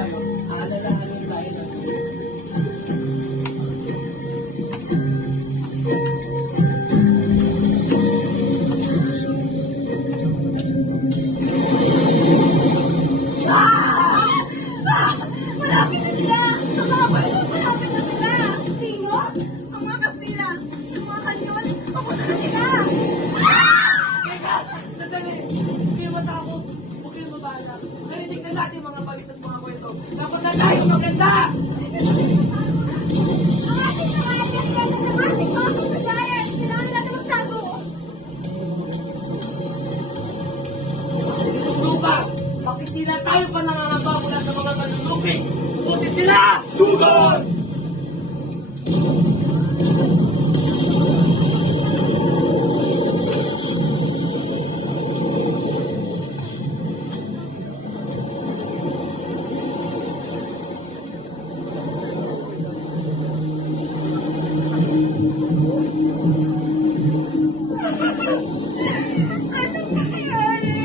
tayo. Aalalahanin tayo ng Malapit na sila! Malapit na sila! Sino? Ang mga Kastila! Ang mga kanyon! Papunta na sila! Teka! Sandali! Hindi matakot. Huwag kayong mabala. Narinig na natin mga balik at mga kwento. Dapat na tayo maganda! Ang ating mga kaibigan ng ating mga kapagayan! Kailangan natin magtago! Lupa! Bakit di na tayo pa nangangamba mula sa mga manunubing? Pusin sila! Sugod! Anong nangyayari?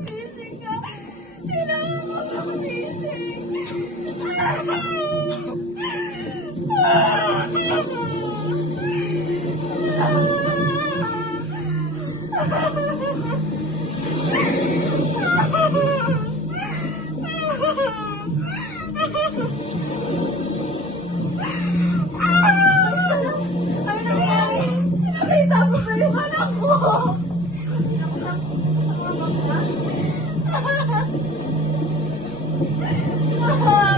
Gising ka! Kailangan mo na gumising! Ano nangyayari? Nakita mo ba yung anak ko?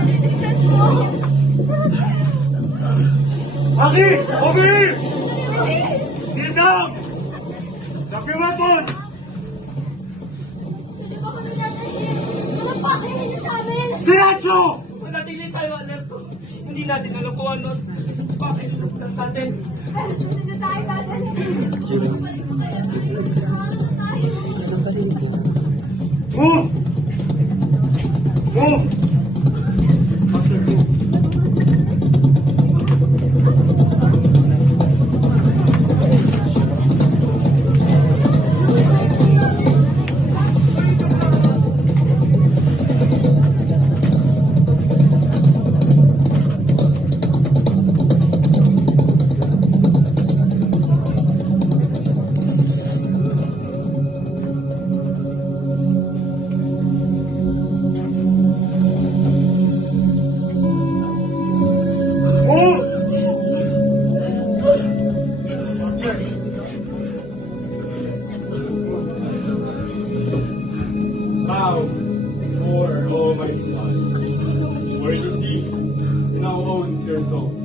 Tinitignan mo! Aki! Obi! Kneel down! Drop your weapon! Hindi ba kami natayin? Ano pa kayo niyo sa amin? Silencio! Manatili tayo, alerto. Hindi natin alam kung ano. Bakit lang sa atin? Pero sunod na tayo dadalhin. Balik ko kaya tayo. Sumama na tayo. Move! Move! Master, move. Move! Bow before Almighty God. For you see, now owns your souls.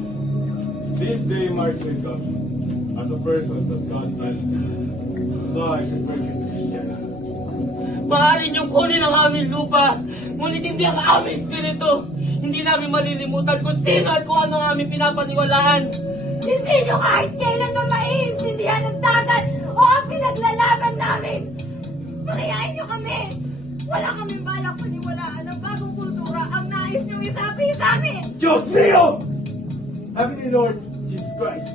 This day marks your coming as a person that God blessed. So I convert you to Christianity. Maaari niyong kunin ang aming lupa, ngunit hindi ang aming espiritu. Hindi namin malilimutan kung sino at kung ano ang aming pinapaniwalaan. Hindi nyo kahit kailan pa maiintindihan ng dagat o ang pinaglalaban namin. Pakiyain nyo kami. Wala kaming balak paniwalaan ng bagong kultura ang nais nyo isabi sa amin. Dios mío! Heavenly Lord Jesus Christ,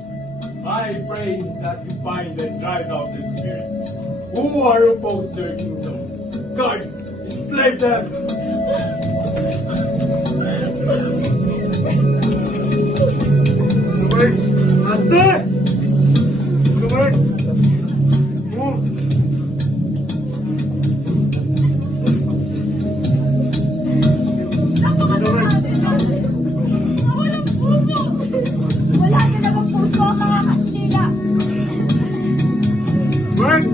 I pray that you bind and drive out the spirits who are opposed to your kingdom. Guards, enslave them! Good Master! Good Move! Napakasarado natin. Walang puso. Wala talagang puso ang mga Kastila. Work!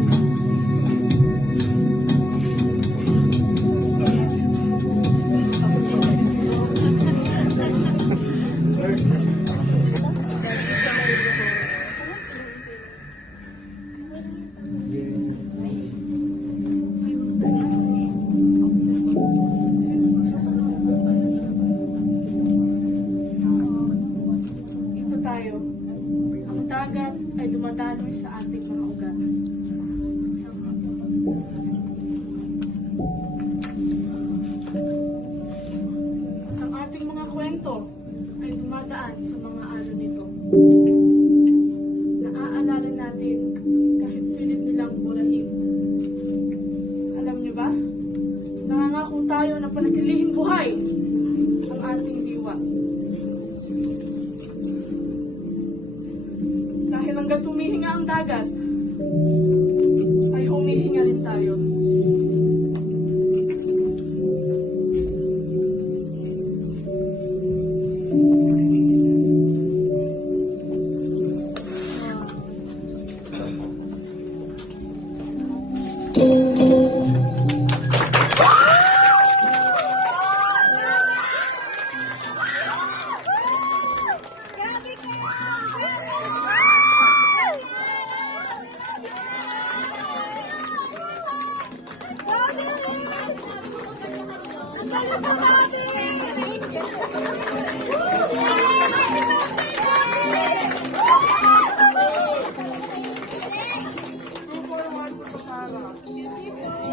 Ito tayo. Ang dagat ay dumadaloy sa ating mga ugat. panatilihing buhay ang ating diwa. Dahil hanggat humihinga ang dagat, ay humihinga rin tayo.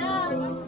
Yeah.